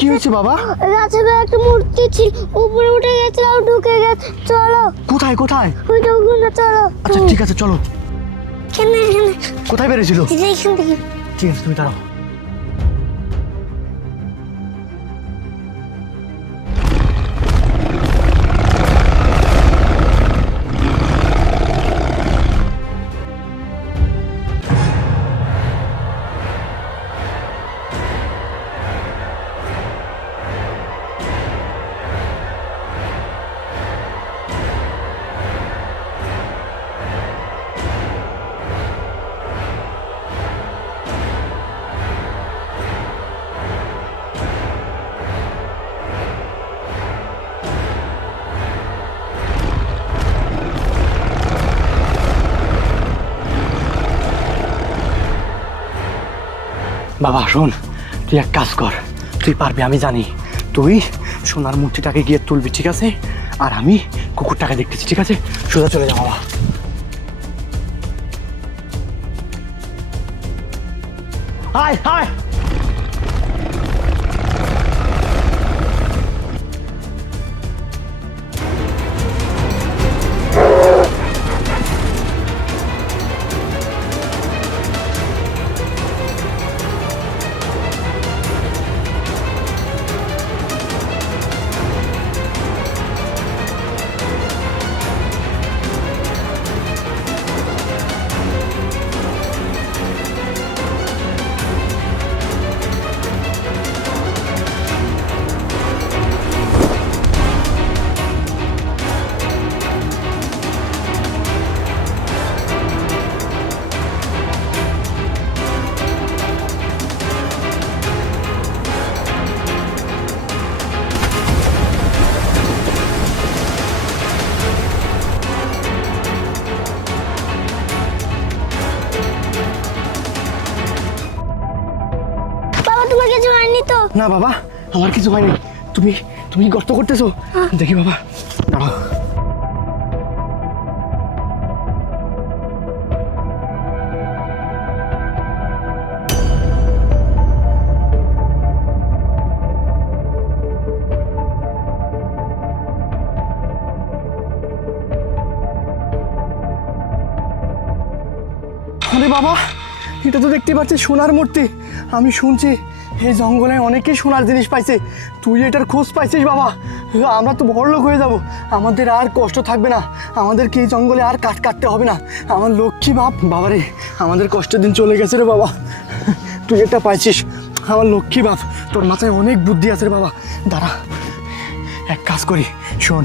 কি হয়েছে বাবা? গাছের একটা মূর্তি ছিল, উপরে উঠে গেছে আর ঢুকে গেছে। চলো। কোথায় কোথায়? ওই তো ওখানে চলো। আচ্ছা ঠিক আছে চলো। কেন এখানে? কোথায় বেরিয়েছিল? এখান থেকে। ঠিক আছে তুমি দাঁড়াও। বাবা শোন, তুই এক কাজ কর, তুই পারবি আমি জানি। তুই সোনার মূর্তিটাকে গিয়ে তুলবি, ঠিক আছে? আর আমি কুকুরটাকে দেখতেছি, ঠিক আছে? সোজা চলে যা বাবা। আয় আয়। বাবা তোমার কিছু হয়নি তো? না বাবা, আমার কিছু হয়নি। তুমি তুমি গর্ত করতেছো? দেখি বাবা, দাঁড়াও। আরে বাবা, এটা তো দেখতে পাচ্ছি সোনার মূর্তি। আমি শুনছি এই জঙ্গলে অনেকেই সোনার জিনিস পাইছে। তুই এটার খোঁজ পাইছিস বাবা, আমরা তো বড়লোক হয়ে যাব। আমাদের আর কষ্ট থাকবে না, আমাদেরকে এই জঙ্গলে আর কাঠ কাটতে হবে না। আমার লক্ষ্মী বাপ, বাবারে আমাদের কষ্টের দিন চলে গেছে রে বাবা। তুই এটা পাইছিস, আমার লক্ষ্মী বাপ। তোর মাথায় অনেক বুদ্ধি আছে রে বাবা। দাঁড়া, এক কাজ করি, শোন,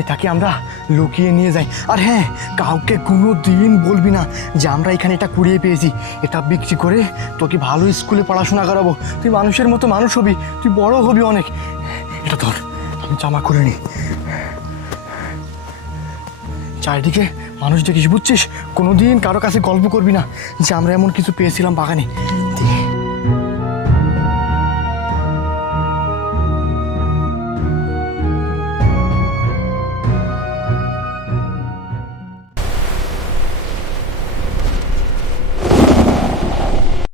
এটাকে আমরা লুকিয়ে নিয়ে যাই। আর হ্যাঁ, কাউকে কোনো দিন বলবি না যে আমরা এখানে এটা কুড়িয়ে পেয়েছি। এটা বিক্রি করে তোকে ভালো স্কুলে পড়াশোনা করাবো, তুই মানুষের মতো মানুষ হবি, তুই বড় হবি অনেক। এটা ধর, আমি জামা করে নি। চারিদিকে মানুষ দেখিস, বুঝছিস? কোনো দিন কারো কাছে গল্প করবি না যে আমরা এমন কিছু পেয়েছিলাম বাগানে।